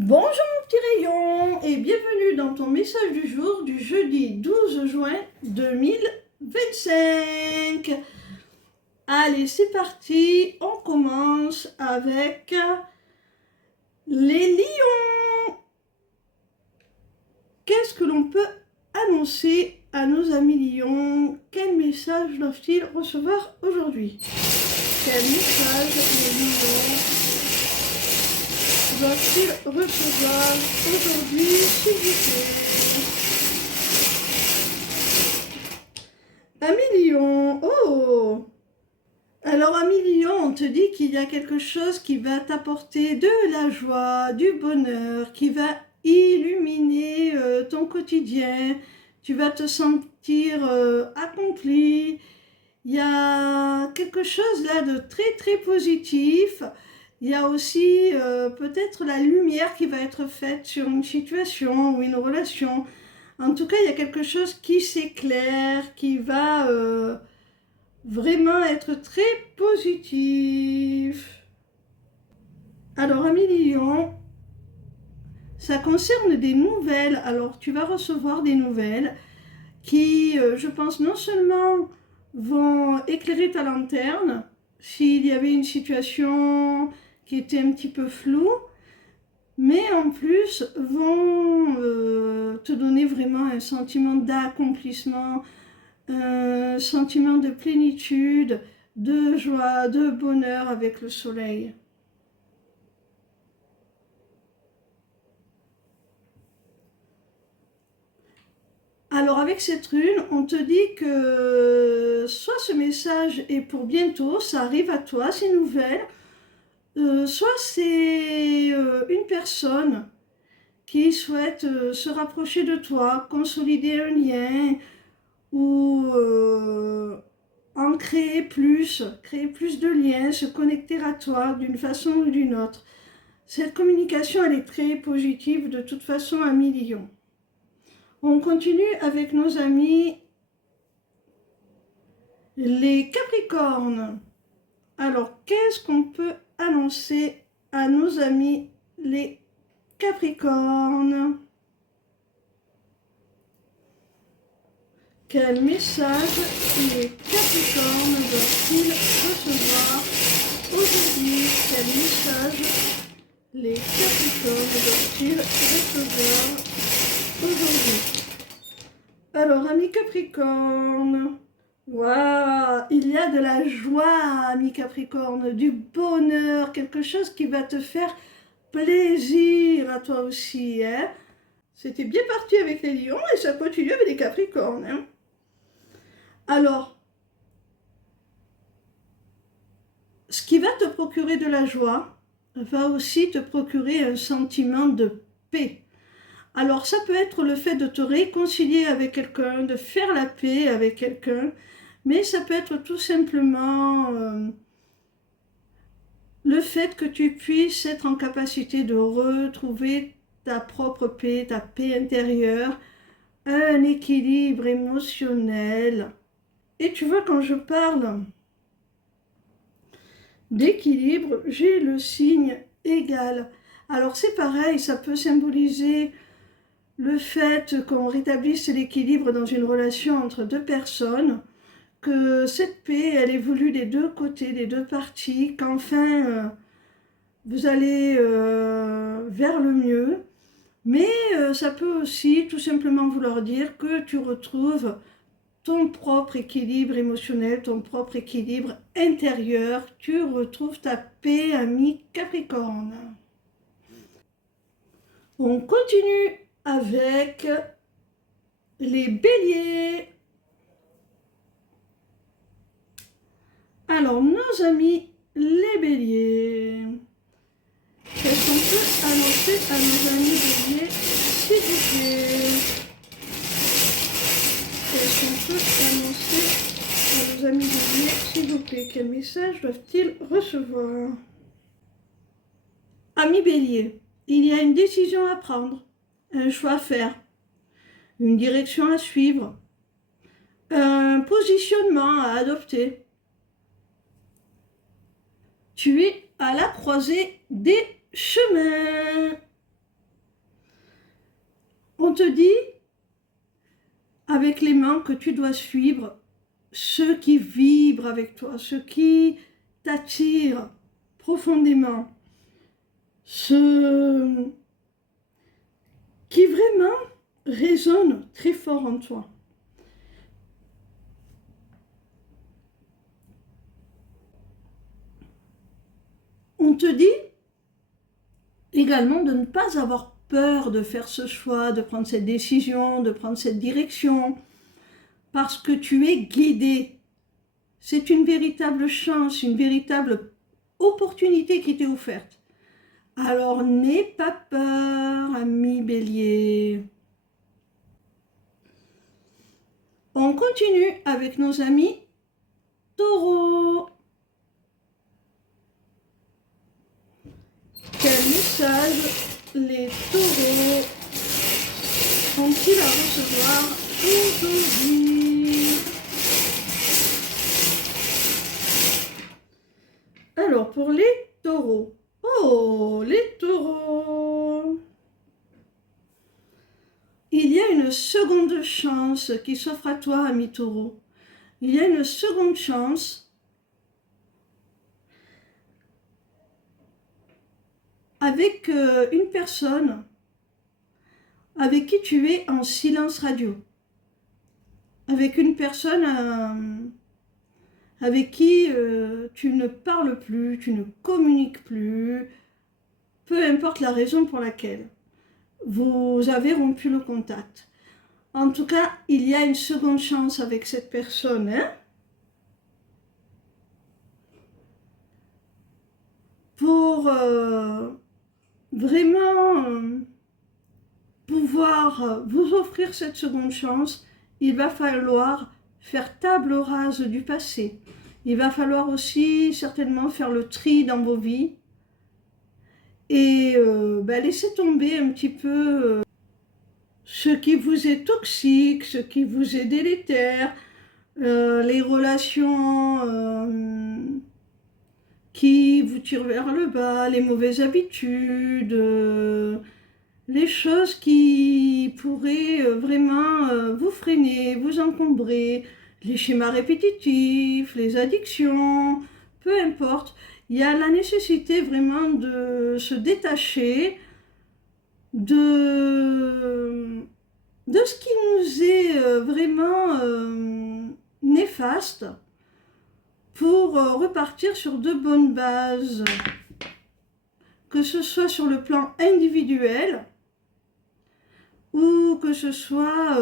Bonjour mon petit rayon et bienvenue dans ton message du jour du jeudi 12 juin 2025. Allez, c'est parti, on commence avec les lions. Qu'est-ce que l'on peut annoncer à nos amis lions? Quel message doivent-ils recevoir aujourd'hui? Quel message les lions doivent-ils recevoir aujourd'hui, s'il vous plaît? Amis lion, oh! Alors, ami lion, on te dit qu'il y a quelque chose qui va t'apporter de la joie, du bonheur, qui va illuminer ton quotidien. Tu vas te sentir accompli. Il y a quelque chose là de très très positif. Il y a aussi peut-être la lumière qui va être faite sur une situation ou une relation. En tout cas, il y a quelque chose qui s'éclaire, qui va vraiment être très positif. Alors, ami lion, ça concerne des nouvelles. Alors, tu vas recevoir des nouvelles qui, je pense, non seulement vont éclairer ta lanterne, s'il y avait une situation qui était un petit peu floue, mais en plus vont te donner vraiment un sentiment d'accomplissement, un sentiment de plénitude, de joie, de bonheur avec le soleil. Alors avec cette rune, on te dit que soit ce message est pour bientôt, ça arrive à toi, ces nouvelles, soit c'est une personne qui souhaite se rapprocher de toi, consolider un lien ou en créer plus de liens, se connecter à toi d'une façon ou d'une autre. Cette communication, elle est très positive de toute façon, amis lion. On continue avec nos amis les Capricornes. Alors, qu'est-ce qu'on peut annoncer à nos amis les Capricornes? Quel message les Capricornes doivent-ils recevoir aujourd'hui? Quel message les Capricornes doivent-ils recevoir aujourd'hui? Alors, amis Capricorne, waouh, il y a de la joie, amis Capricorne, du bonheur, quelque chose qui va te faire plaisir à toi aussi, hein? C'était bien parti avec les lions et ça continue avec les Capricornes, hein? Alors, ce qui va te procurer de la joie va aussi te procurer un sentiment de paix. Alors, ça peut être le fait de te réconcilier avec quelqu'un, de faire la paix avec quelqu'un, mais ça peut être tout simplement le fait que tu puisses être en capacité de retrouver ta propre paix, ta paix intérieure, un équilibre émotionnel. Et tu vois, quand je parle d'équilibre, j'ai le signe égal. Alors c'est pareil, ça peut symboliser le fait qu'on rétablisse l'équilibre dans une relation entre deux personnes, que cette paix, elle évolue des deux côtés, des deux parties, qu'enfin vous allez vers le mieux. Mais ça peut aussi tout simplement vouloir dire que tu retrouves ton propre équilibre émotionnel, ton propre équilibre intérieur, tu retrouves ta paix, ami Capricorne. On continue avec les béliers. Alors, nos amis les béliers, qu'est-ce qu'on peut annoncer à nos amis béliers, s'il vous plaît? Qu'est-ce qu'on peut annoncer à nos amis béliers, s'il vous plaît? Quel message doivent-ils recevoir? Amis béliers, il y a une décision à prendre, un choix à faire, une direction à suivre, un positionnement à adopter. Tu es à la croisée des chemins. te dit avec les mains que tu dois suivre ceux qui vibrent avec toi, ceux qui t'attirent profondément, ceux qui vraiment résonnent très fort en toi. On te dit également de ne pas avoir peur de faire ce choix, de prendre cette décision, de prendre cette direction, parce que tu es guidé. C'est une véritable chance, une véritable opportunité qui t'est offerte. Alors n'aie pas peur, ami Bélier. On continue avec nos amis Taureaux. Quel message les taureaux ont-ils à recevoir aujourd'hui? Alors, pour les taureaux. Oh, les taureaux! Il y a une seconde chance qui s'offre à toi, ami taureau. Il y a une seconde chance avec une personne avec qui tu es en silence radio, avec une personne avec qui tu ne parles plus, tu ne communiques plus, peu importe la raison pour laquelle vous avez rompu le contact. En tout cas, il y a une seconde chance avec cette personne, hein, pour vraiment pouvoir vous offrir cette seconde chance. Il va falloir faire table rase du passé. Il va falloir aussi certainement faire le tri dans vos vies et laisser tomber un petit peu ce qui vous est toxique, ce qui vous est délétère, les relations qui vous tirent vers le bas, les mauvaises habitudes, les choses qui pourraient vraiment vous freiner, vous encombrer, les schémas répétitifs, les addictions, peu importe. Il y a la nécessité vraiment de se détacher de ce qui nous est vraiment néfaste pour repartir sur de bonnes bases, que ce soit sur le plan individuel ou que ce soit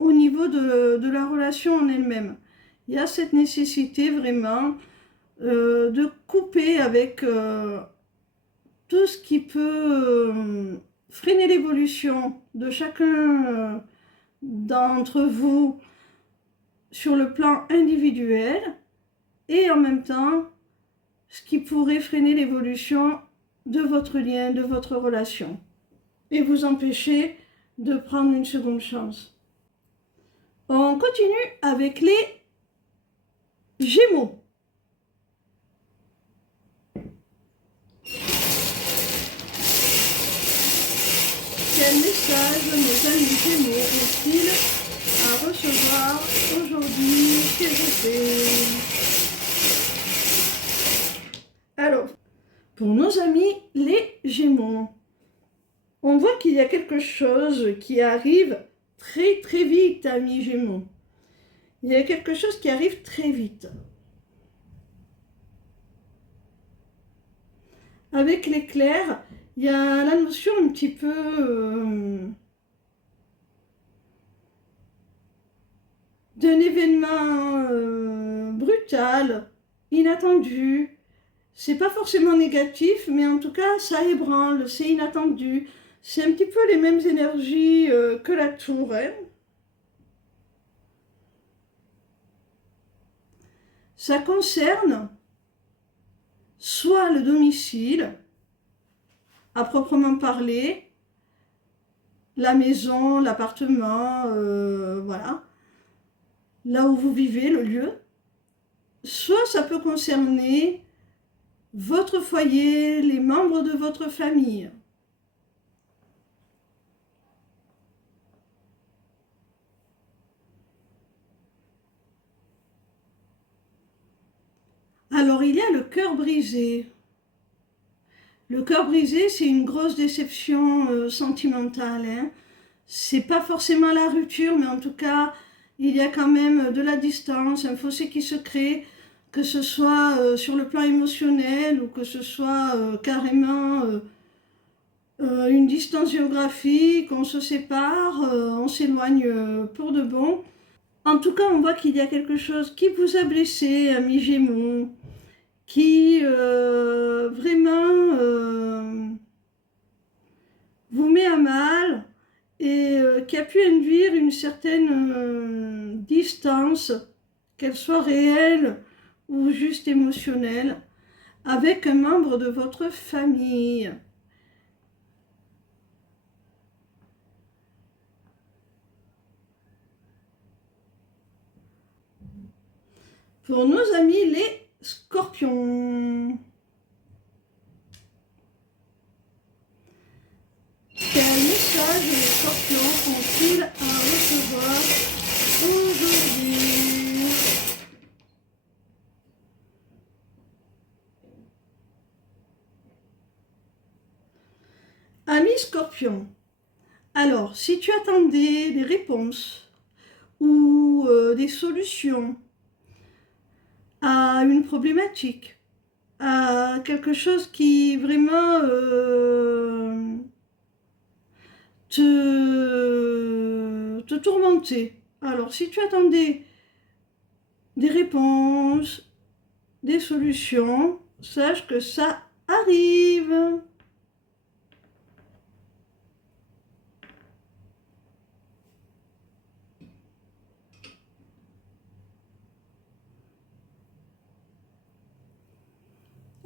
au niveau de la relation en elle-même. Il y a cette nécessité vraiment de couper avec tout ce qui peut freiner l'évolution de chacun d'entre vous sur le plan individuel et en même temps ce qui pourrait freiner l'évolution de votre lien, de votre relation et vous empêcher de prendre une seconde chance. On continue avec les Gémeaux. Quel message nos amis Gémeaux ont-ils à recevoir aujourd'hui chez vous? Alors, pour nos amis les Gémeaux, on voit qu'il y a quelque chose qui arrive très très vite, amis Gémeaux. Il y a quelque chose qui arrive très vite. Avec l'éclair, il y a la notion un petit peu d'un événement brutal, inattendu. C'est pas forcément négatif, mais en tout cas, ça ébranle, c'est inattendu. C'est un petit peu les mêmes énergies que la tour, hein. Ça concerne soit le domicile, à proprement parler, la maison, l'appartement, voilà, là où vous vivez, le lieu, soit ça peut concerner votre foyer, les membres de votre famille. Alors, il y a le cœur brisé. Le cœur brisé, c'est une grosse déception sentimentale, hein. C'est pas forcément la rupture, mais en tout cas, il y a quand même de la distance, un fossé qui se crée, que ce soit sur le plan émotionnel ou que ce soit carrément une distance géographique, on se sépare, on s'éloigne pour de bon. En tout cas, on voit qu'il y a quelque chose qui vous a blessé, ami Gémeaux, qui vraiment vous met à mal et qui a pu induire une certaine distance, qu'elle soit réelle ou juste émotionnelle, avec un membre de votre famille. Pour nos amis les scorpions. Quel message les scorpions ont-ils à recevoir aujourd'hui? Amis scorpions, alors si tu attendais des réponses ou des solutions à une problématique, à quelque chose qui vraiment te tourmentait. Alors, si tu attendais des réponses, des solutions, sache que ça arrive.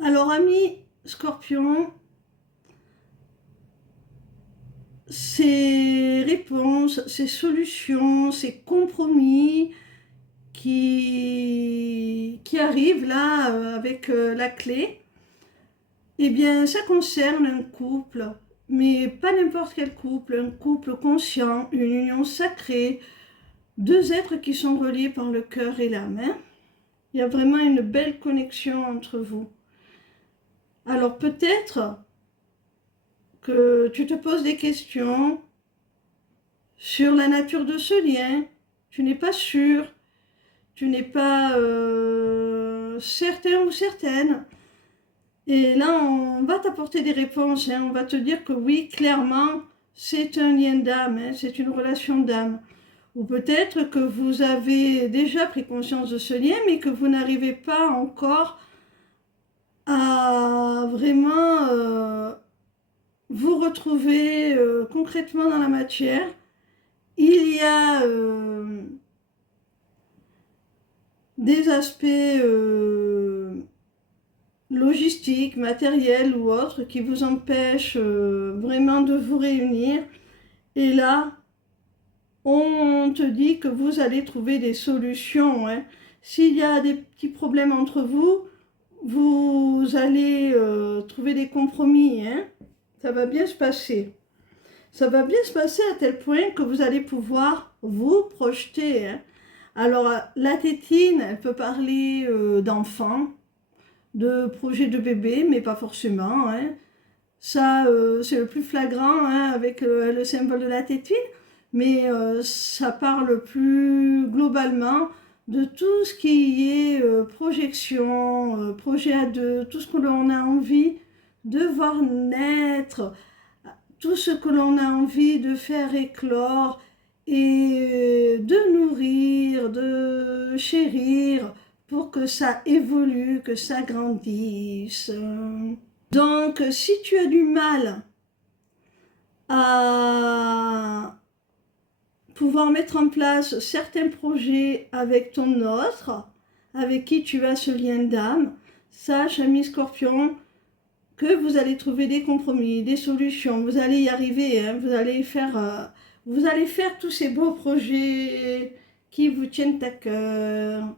Alors, amis Scorpion, ces réponses, ces solutions, ces compromis qui arrivent là avec la clé, eh bien, ça concerne un couple, mais pas n'importe quel couple, un couple conscient, une union sacrée, deux êtres qui sont reliés par le cœur et l'âme. Hein. Il y a vraiment une belle connexion entre vous. Alors peut-être que tu te poses des questions sur la nature de ce lien, tu n'es pas sûr, tu n'es pas certain ou certaine. Et là, on va t'apporter des réponses, hein. On va te dire que oui, clairement, c'est un lien d'âme, hein, c'est une relation d'âme. Ou peut-être que vous avez déjà pris conscience de ce lien, mais que vous n'arrivez pas encore à vraiment vous retrouver concrètement dans la matière. Il y a des aspects logistiques, matériels ou autres qui vous empêchent vraiment de vous réunir. Et là, on te dit que vous allez trouver des solutions. Hein. S'il y a des petits problèmes entre vous, vous allez trouver des compromis. Hein. Ça va bien se passer. Ça va bien se passer à tel point que vous allez pouvoir vous projeter. Hein. Alors, la tétine, elle peut parler d'enfants, de projets de bébé, mais pas forcément. Hein. Ça, c'est le plus flagrant hein, avec le symbole de la tétine, mais ça parle plus globalement de tout ce qui est projection, projet à deux, tout ce que l'on a envie de voir naître, tout ce que l'on a envie de faire éclore et de nourrir, de chérir pour que ça évolue, que ça grandisse. Donc, si tu as du mal à pouvoir mettre en place certains projets avec ton autre, avec qui tu as ce lien d'âme, sache, ami Scorpion, que vous allez trouver des compromis, des solutions, vous allez y arriver, hein, vous allez faire tous ces beaux projets qui vous tiennent à cœur.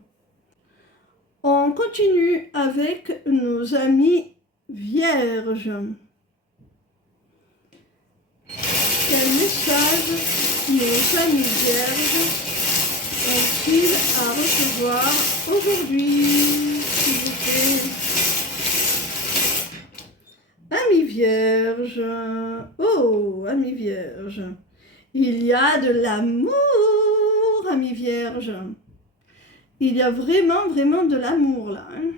On continue avec nos amis vierges. Quel message nos amis vierges ont-ils à recevoir aujourd'hui, s'il vous plaît? santé. Amis vierges, oh, amis vierges, il y a de l'amour, amis vierges. Il y a vraiment, vraiment de l'amour là, hein.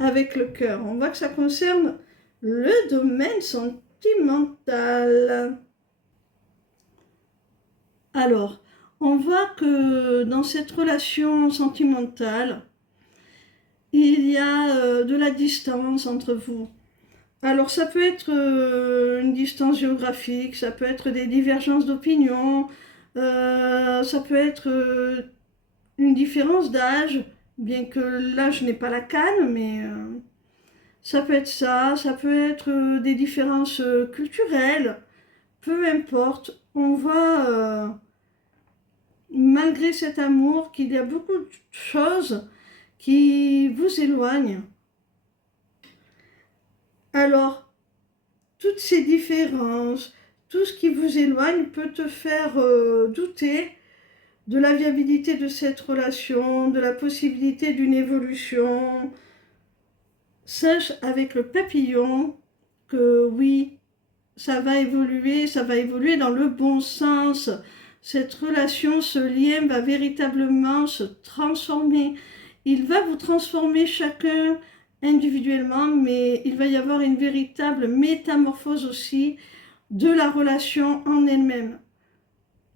Avec le cœur, on voit que ça concerne le domaine sentimental. Alors, on voit que dans cette relation sentimentale, il y a de la distance entre vous. Alors ça peut être une distance géographique, ça peut être des divergences d'opinion, ça peut être une différence d'âge, bien que l'âge n'est pas la canne, mais ça peut être ça, ça peut être des différences culturelles, peu importe. On voit, malgré cet amour, qu'il y a beaucoup de choses qui vous éloignent. Alors, toutes ces différences, tout ce qui vous éloigne peut te faire douter de la viabilité de cette relation, de la possibilité d'une évolution. Sache avec le papillon que oui, ça va évoluer dans le bon sens. Cette relation, ce lien va véritablement se transformer. Il va vous transformer chacun individuellement, mais il va y avoir une véritable métamorphose aussi de la relation en elle-même.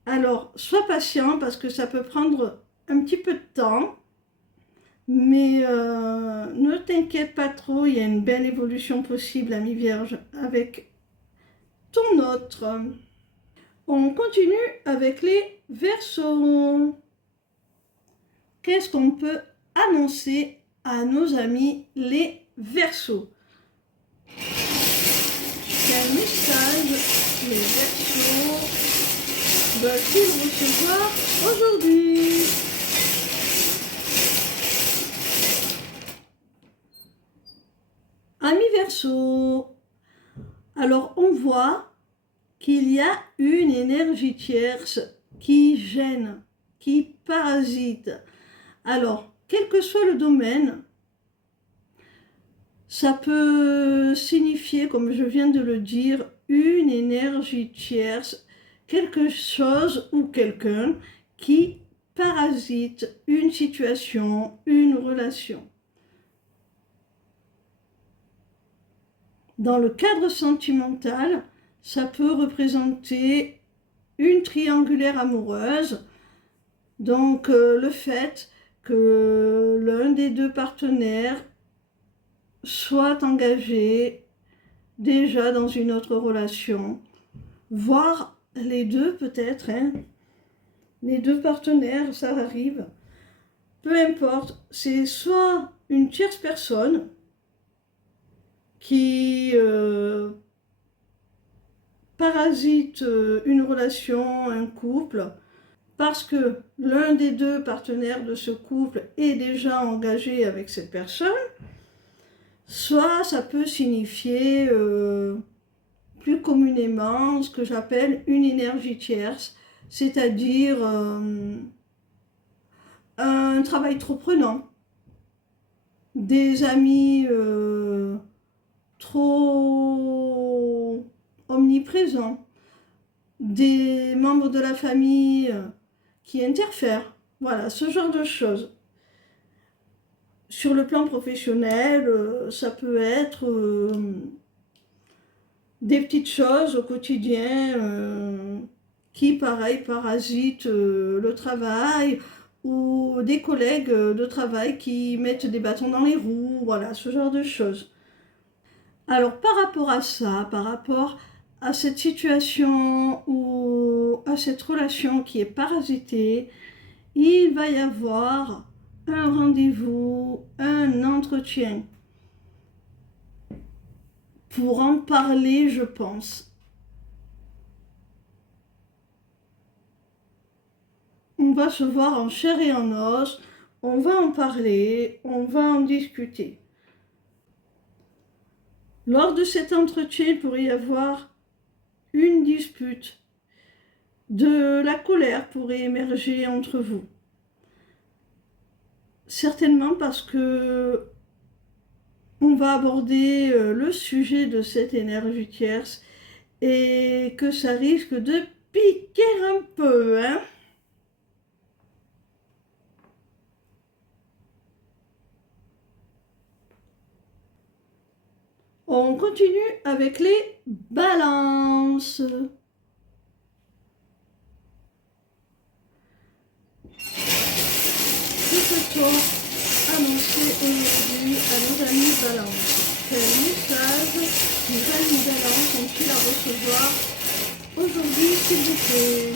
Alors, sois patient parce que ça peut prendre un petit peu de temps, mais ne t'inquiète pas trop, il y a une belle évolution possible, ami Vierge, avec ton autre. On continue avec les Verseaux. Qu'est-ce qu'on peut annoncer à nos amis les Verseaux? Quel message les Verseaux veulent-ils recevoir aujourd'hui? Amis Verseaux, alors on voit qu'il y a une énergie tierce qui gêne, qui parasite. Alors, quel que soit le domaine, ça peut signifier, comme je viens de le dire, une énergie tierce, quelque chose ou quelqu'un qui parasite une situation, une relation. Dans le cadre sentimental, ça peut représenter une triangulaire amoureuse, donc le fait que l'un des deux partenaires soit engagé déjà dans une autre relation, voire les deux peut-être, hein. Les deux partenaires, ça arrive, peu importe, c'est soit une tierce personne qui parasite une relation, un couple, parce que l'un des deux partenaires de ce couple est déjà engagé avec cette personne, soit ça peut signifier plus communément ce que j'appelle une énergie tierce, c'est-à-dire un travail trop prenant, des amis trop omniprésents, des membres de la famille qui interfèrent, voilà, ce genre de choses. Sur le plan professionnel, ça peut être des petites choses au quotidien qui, pareil, parasitent le travail, ou des collègues de travail qui mettent des bâtons dans les roues, voilà, ce genre de choses. Alors, par rapport à ça, par rapport à cette situation ou à cette relation qui est parasitée, il va y avoir un rendez-vous, un entretien pour en parler, je pense. On va se voir en chair et en os, on va en parler, on va en discuter. Lors de cet entretien, il pourrait y avoir une dispute, de la colère pourrait émerger entre vous. certainement parce que on va aborder le sujet de cette énergie tierce et que ça risque de piquer un peu, hein. On continue avec les balances. Que peut-on annoncer aujourd'hui à nos amis balances? Quel message nos amis balances ont-ils à recevoir aujourd'hui, s'il vous plaît?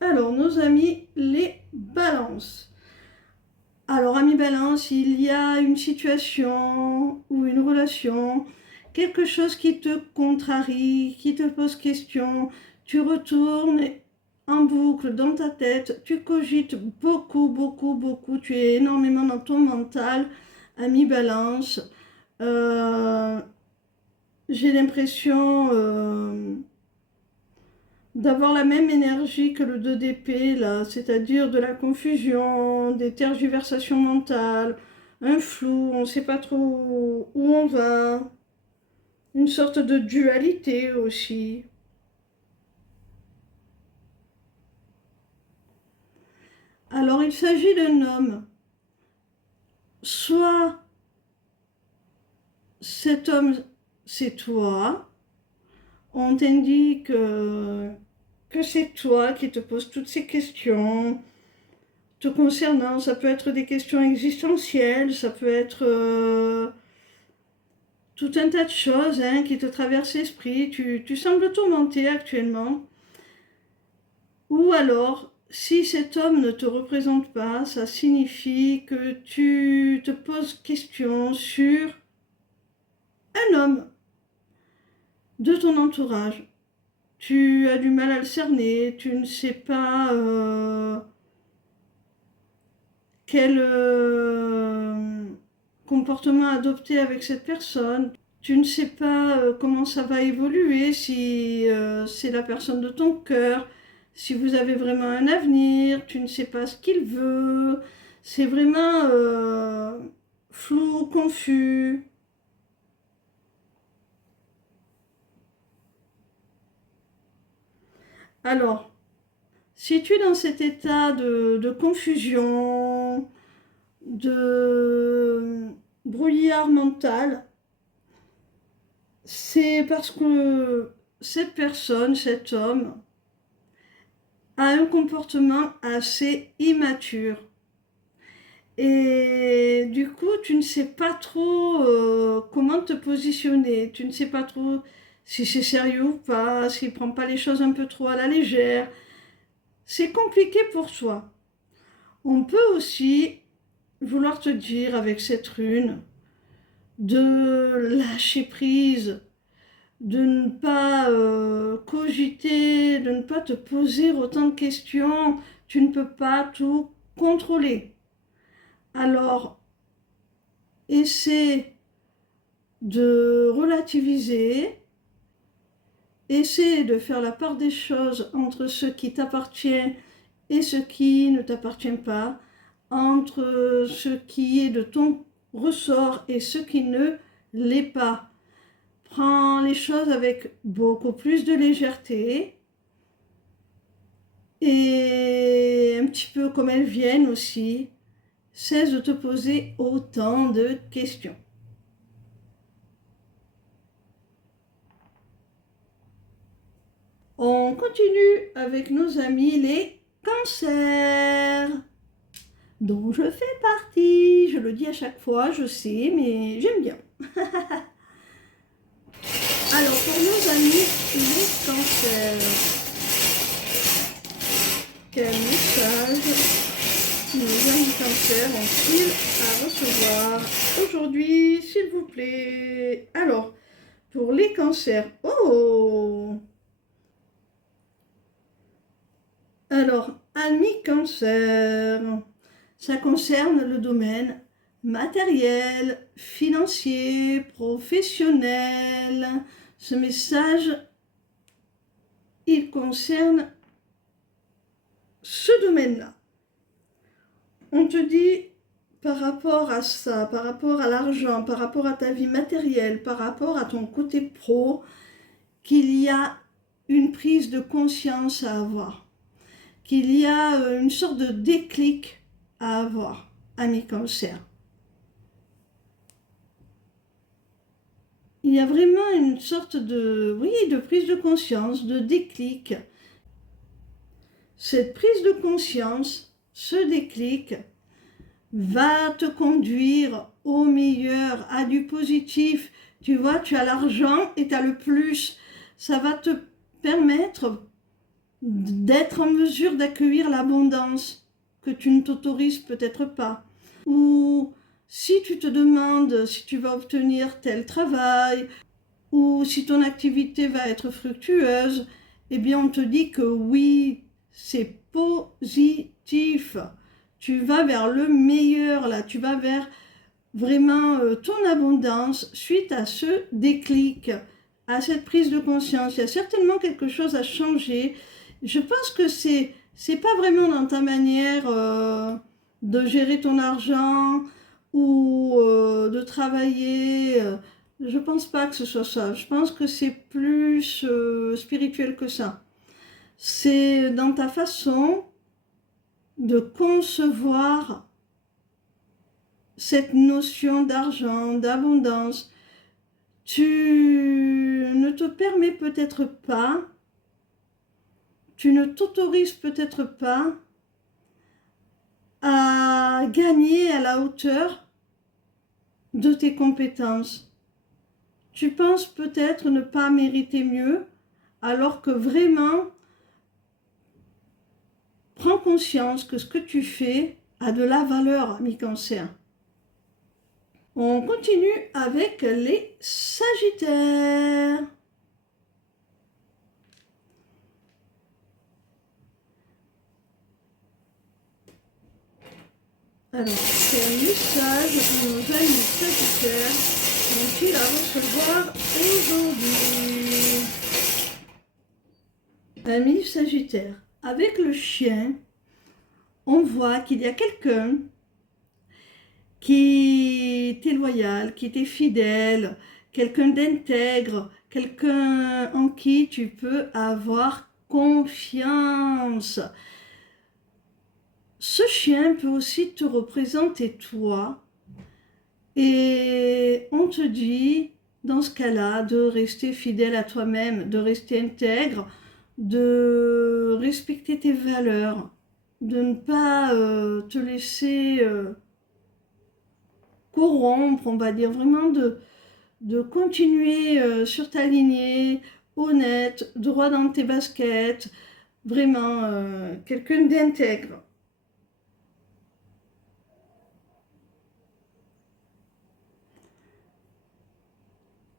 Alors, nos amis les balances. Alors, amis balance, il y a une situation ou une relation, quelque chose qui te contrarie, qui te pose question, tu retournes en boucle dans ta tête, tu cogites beaucoup, beaucoup, beaucoup, tu es énormément dans ton mental, ami balance. J'ai l'impression d'avoir la même énergie que le 2 d'épée, là, c'est-à-dire de la confusion, des tergiversations mentales, un flou, on ne sait pas trop où on va, une sorte de dualité aussi. Alors il s'agit d'un homme, soit cet homme c'est toi, on t'indique que c'est toi qui te poses toutes ces questions te concernant, ça peut être des questions existentielles, ça peut être tout un tas de choses hein, qui te traversent l'esprit, tu sembles tourmenté actuellement. Ou alors, si cet homme ne te représente pas, ça signifie que tu te poses question sur un homme de ton entourage. Tu as du mal à le cerner, tu ne sais pas quel comportement adopter avec cette personne. Tu ne sais pas comment ça va évoluer, si c'est la personne de ton cœur, si vous avez vraiment un avenir, tu ne sais pas ce qu'il veut. C'est vraiment flou, confus. Alors, si tu es dans cet état de confusion, de brouillard mental, c'est parce que cette personne, cet homme, a un comportement assez immature. Et du coup, tu ne sais pas trop comment te positionner. Tu ne sais pas trop si c'est sérieux ou pas, s'il ne prend pas les choses un peu trop à la légère. C'est compliqué pour toi. On peut aussi vouloir te dire avec cette rune de lâcher prise, de ne pas cogiter, de ne pas te poser autant de questions. Tu ne peux pas tout contrôler. Alors, essaie de relativiser, essaie de faire la part des choses entre ce qui t'appartient et ce qui ne t'appartient pas, entre ce qui est de ton ressort et ce qui ne l'est pas. Prends les choses avec beaucoup plus de légèreté et un petit peu comme elles viennent aussi. Cesse de te poser autant de questions. On continue avec nos amis les cancers, dont je fais partie. Je le dis à chaque fois, je sais, mais j'aime bien. Alors, pour nos amis les cancers, quel message nos amis cancers ont-ils à recevoir aujourd'hui, s'il vous plaît? Alors, pour les cancers, oh! Alors, amis cancer, ça concerne le domaine matériel, financier, professionnel. Ce message, il concerne ce domaine-là. On te dit par rapport à ça, par rapport à l'argent, par rapport à ta vie matérielle, par rapport à ton côté pro, qu'il y a une prise de conscience à avoir, qu'il y a une sorte de déclic à avoir, ami Cancer. Il y a vraiment une sorte de, oui, de prise de conscience, de déclic. Cette prise de conscience, ce déclic, va te conduire au meilleur, à du positif. Tu vois, tu as l'argent et tu as le plus. Ça va te permettre d'être en mesure d'accueillir l'abondance que tu ne t'autorises peut-être pas. Ou si tu te demandes si tu vas obtenir tel travail, ou si ton activité va être fructueuse, eh bien on te dit que oui, c'est positif. Tu vas vers le meilleur là, tu vas vers vraiment ton abondance suite à ce déclic, à cette prise de conscience. Il y a certainement quelque chose à changer. Je pense que c'est pas vraiment dans ta manière de gérer ton argent ou de travailler. Je pense pas que ce soit ça. Je pense que c'est plus spirituel que ça. C'est dans ta façon de concevoir cette notion d'argent, d'abondance. Tu ne te permets peut-être pas, tu ne t'autorises peut-être pas à gagner à la hauteur de tes compétences. Tu penses peut-être ne pas mériter mieux, alors que vraiment, prends conscience que ce que tu fais a de la valeur, ami Cancer. On continue avec les Sagittaires. Alors, c'est un message pour nos amis Sagittaires vont-ils à recevoir aujourd'hui. Amis Sagittaires, avec le chien, on voit qu'il y a quelqu'un qui t'est loyal, qui t'est fidèle, quelqu'un d'intègre, quelqu'un en qui tu peux avoir confiance. Ce chien peut aussi te représenter toi et on te dit dans ce cas-là de rester fidèle à toi-même, de rester intègre, de respecter tes valeurs, de ne pas te laisser corrompre, on va dire, vraiment de continuer sur ta lignée, honnête, droit dans tes baskets, vraiment quelqu'un d'intègre.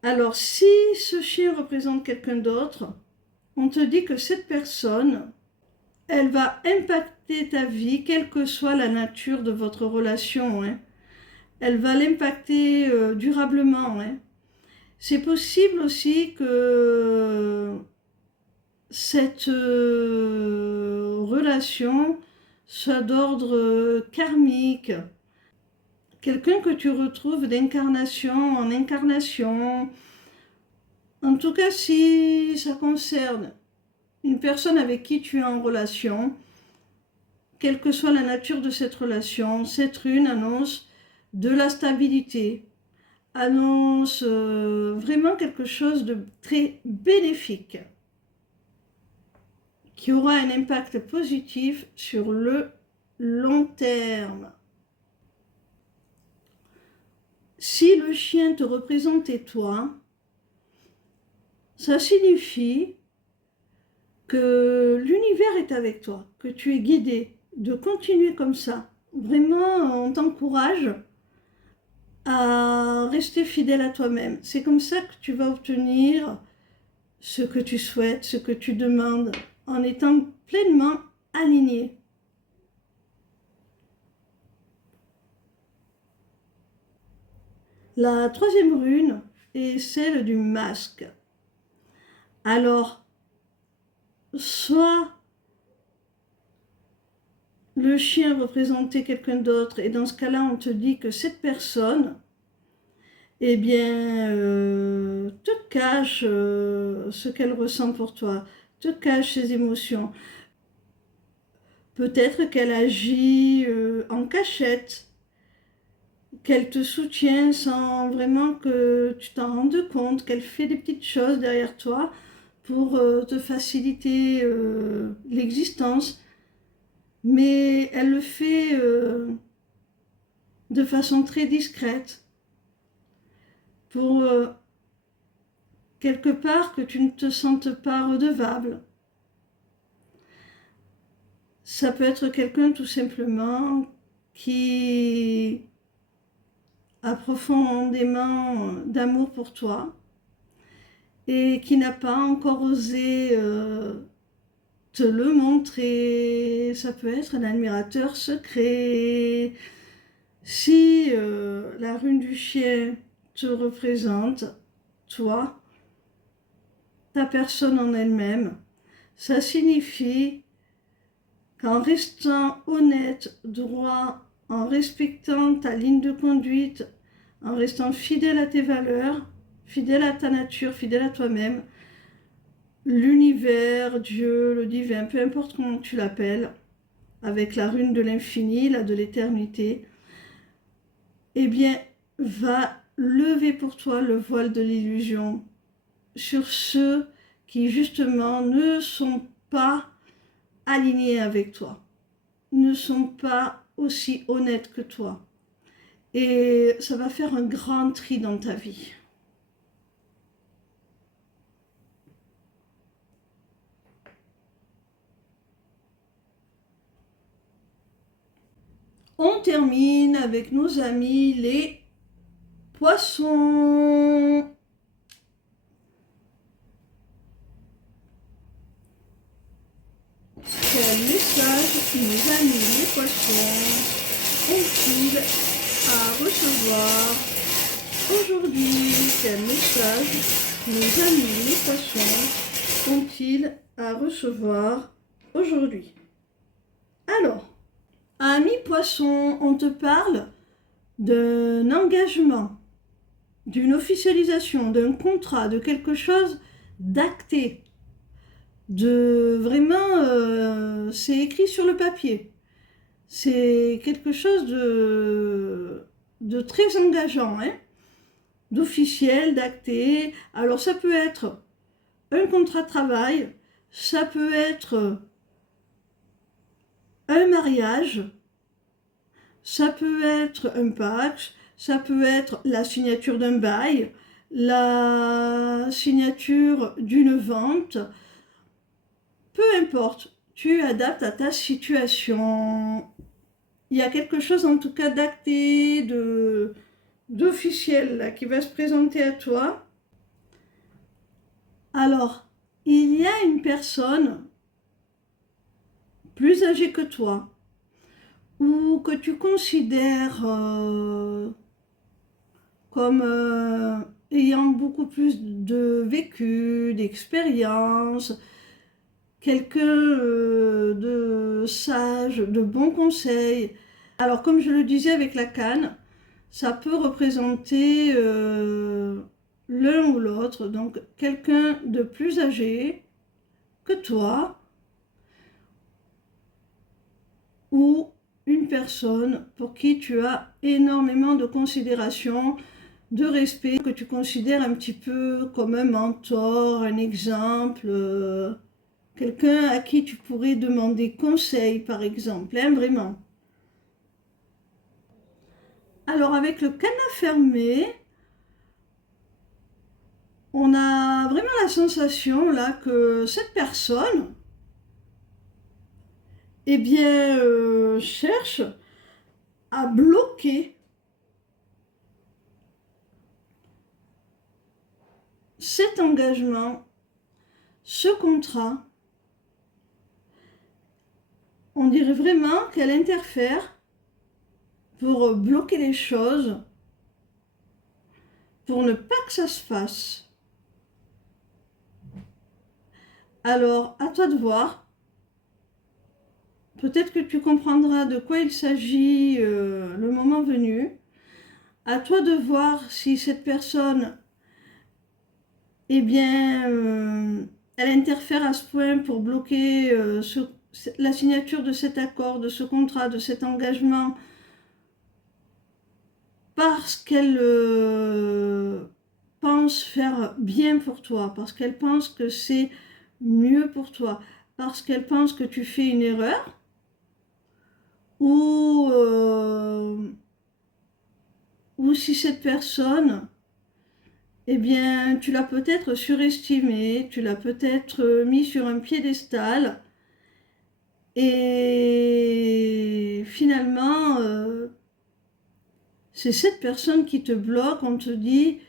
Alors, si ce chien représente quelqu'un d'autre, on te dit que cette personne, elle va impacter ta vie, quelle que soit la nature de votre relation. Hein. Elle va l'impacter durablement. Hein. C'est possible aussi que cette relation soit d'ordre karmique. Quelqu'un que tu retrouves d'incarnation en incarnation. En tout cas, si ça concerne une personne avec qui tu es en relation, quelle que soit la nature de cette relation, cette rune annonce de la stabilité, annonce vraiment quelque chose de très bénéfique, qui aura un impact positif sur le long terme. Si le chien te représentait toi, ça signifie que l'univers est avec toi, que tu es guidé, de continuer comme ça. Vraiment, on t'encourage à rester fidèle à toi-même. C'est comme ça que tu vas obtenir ce que tu souhaites, ce que tu demandes, en étant pleinement aligné. La troisième rune est celle du masque. Alors, soit le chien représentait quelqu'un d'autre, et dans ce cas-là, on te dit que cette personne, eh bien, te cache ce qu'elle ressent pour toi, te cache ses émotions. Peut-être qu'elle agit en cachette, qu'elle te soutient sans vraiment que tu t'en rendes compte, qu'elle fait des petites choses derrière toi pour te faciliter l'existence, mais elle le fait de façon très discrète pour quelque part que tu ne te sentes pas redevable. Ça peut être quelqu'un tout simplement qui a profondément d'amour pour toi et qui n'a pas encore osé te le montrer. Ça peut être un admirateur secret. Si la rune du chien te représente, toi, ta personne en elle-même, ça signifie qu'en restant honnête, droit, en respectant ta ligne de conduite, en restant fidèle à tes valeurs, fidèle à ta nature, fidèle à toi-même, l'univers, Dieu, le divin, peu importe comment tu l'appelles, avec la rune de l'infini, là de l'éternité, eh bien, va lever pour toi le voile de l'illusion sur ceux qui justement ne sont pas alignés avec toi, ne sont pas aussi honnêtes que toi. Et ça va faire un grand tri dans ta vie. On termine avec nos amis les poissons. Quel message nos amis les poissons ont-ils à recevoir aujourd'hui? Quel message nos amis les poissons ont-ils à recevoir aujourd'hui? Alors, ami poisson, on te parle d'un engagement, d'une officialisation, d'un contrat, de quelque chose d'acté, de vraiment, c'est écrit sur le papier. C'est quelque chose de très engageant, hein, d'officiel, d'acté. Alors ça peut être un contrat de travail, ça peut être un mariage, ça peut être un pacte, ça peut être la signature d'un bail, la signature d'une vente, peu importe, tu adaptes à ta situation. Il y a quelque chose en tout cas d'acté, d'officiel là, qui va se présenter à toi. Alors, il y a une personne plus âgée que toi, ou que tu considères comme ayant beaucoup plus de vécu, d'expérience, quelqu'un de sage, de bons conseils. Alors comme je le disais avec la canne, ça peut représenter l'un ou l'autre, donc quelqu'un de plus âgé que toi, ou une personne pour qui tu as énormément de considération, de respect, que tu considères un petit peu comme un mentor, un exemple, quelqu'un à qui tu pourrais demander conseil, par exemple, hein, vraiment. Alors avec le cadenas fermé, on a vraiment la sensation là que cette personne, eh bien, cherche à bloquer cet engagement, ce contrat. On dirait vraiment qu'elle interfère pour bloquer les choses, pour ne pas que ça se fasse. Alors, à toi de voir. Peut-être que tu comprendras de quoi il s'agit le moment venu. À toi de voir si cette personne, eh bien, elle interfère à ce point pour bloquer la signature de cet accord, de ce contrat, de cet engagement, parce qu'elle pense faire bien pour toi, parce qu'elle pense que c'est mieux pour toi, parce qu'elle pense que tu fais une erreur, ou, ou si cette personne, eh bien, tu l'as peut-être surestimée, tu l'as peut-être mis sur un piédestal, et finalement, c'est cette personne qui te bloque. On te dit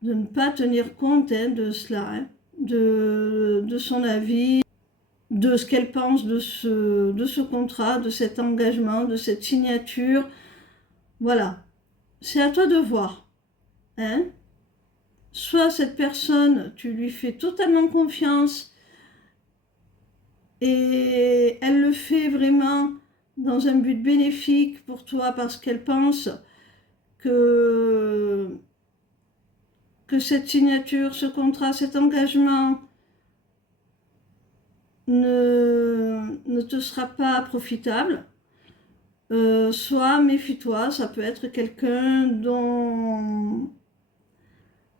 de ne pas tenir compte de cela, de son avis, de ce qu'elle pense de ce contrat, de cet engagement, de cette signature. Voilà, c'est à toi de voir. Hein. Soit cette personne, tu lui fais totalement confiance et elle le fait vraiment dans un but bénéfique pour toi parce qu'elle pense que cette signature, ce contrat, cet engagement ne te sera pas profitable. Soit méfie-toi, ça peut être quelqu'un dont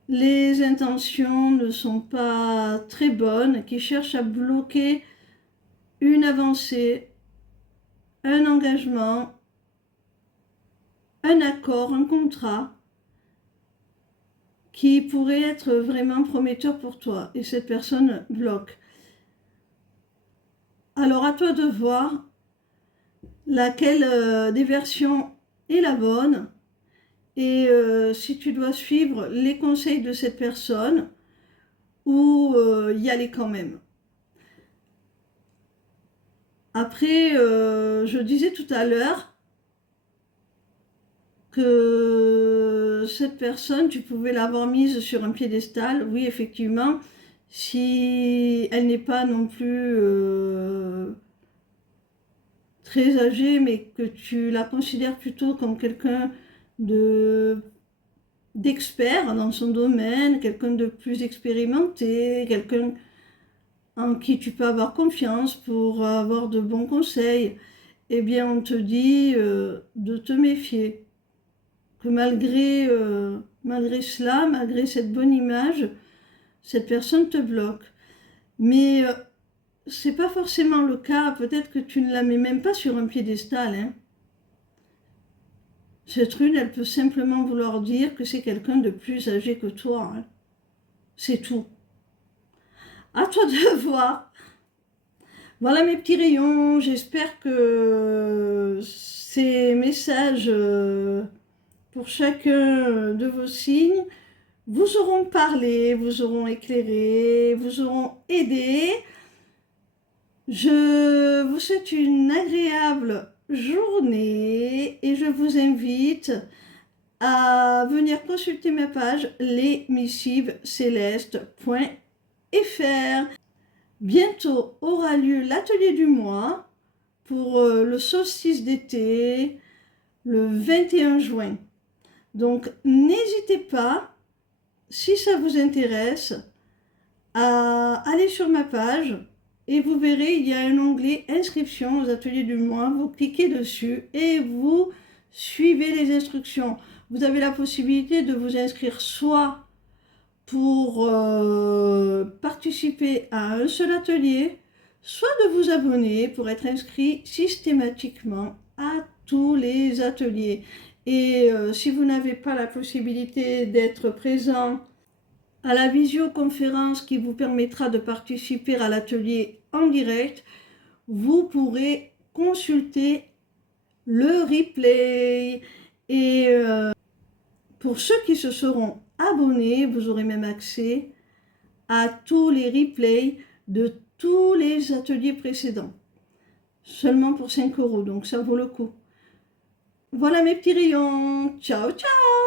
les intentions ne sont pas très bonnes, qui cherche à bloquer une avancée, un engagement, un accord, un contrat qui pourrait être vraiment prometteur pour toi. Et cette personne bloque. Alors à toi de voir laquelle des versions est la bonne et si tu dois suivre les conseils de cette personne ou y aller quand même. Après, je disais tout à l'heure que cette personne, tu pouvais l'avoir mise sur un piédestal. Oui, effectivement, si elle n'est pas non plus très âgée, mais que tu la considères plutôt comme quelqu'un d'expert dans son domaine, quelqu'un de plus expérimenté, quelqu'un en qui tu peux avoir confiance pour avoir de bons conseils, eh bien on te dit de te méfier. Que malgré cela, malgré cette bonne image, cette personne te bloque. Mais c'est pas forcément le cas, peut-être que tu ne la mets même pas sur un piédestal. Hein. Cette rune, elle peut simplement vouloir dire que c'est quelqu'un de plus âgé que toi. Hein. C'est tout. À toi de voir. Voilà mes petits rayons. J'espère que ces messages pour chacun de vos signes vous auront parlé, vous auront éclairé, vous auront aidé. Je vous souhaite une agréable journée et je vous invite à venir consulter ma page lesmissivescélestes.fr. Bientôt aura lieu l'atelier du mois pour le solstice d'été, le 21 juin. Donc n'hésitez pas, si ça vous intéresse, à aller sur ma page et vous verrez, il y a un onglet inscription aux ateliers du mois. Vous cliquez dessus et vous suivez les instructions. Vous avez la possibilité de vous inscrire soit pour participer à un seul atelier, soit de vous abonner pour être inscrit systématiquement à tous les ateliers. Et si vous n'avez pas la possibilité d'être présent à la visioconférence qui vous permettra de participer à l'atelier en direct, vous pourrez consulter le replay. Et pour ceux qui se seront abonnés, vous aurez même accès à tous les replays de tous les ateliers précédents. Seulement pour 5 €, donc ça vaut le coup. Voilà mes petits rayons. Ciao, ciao!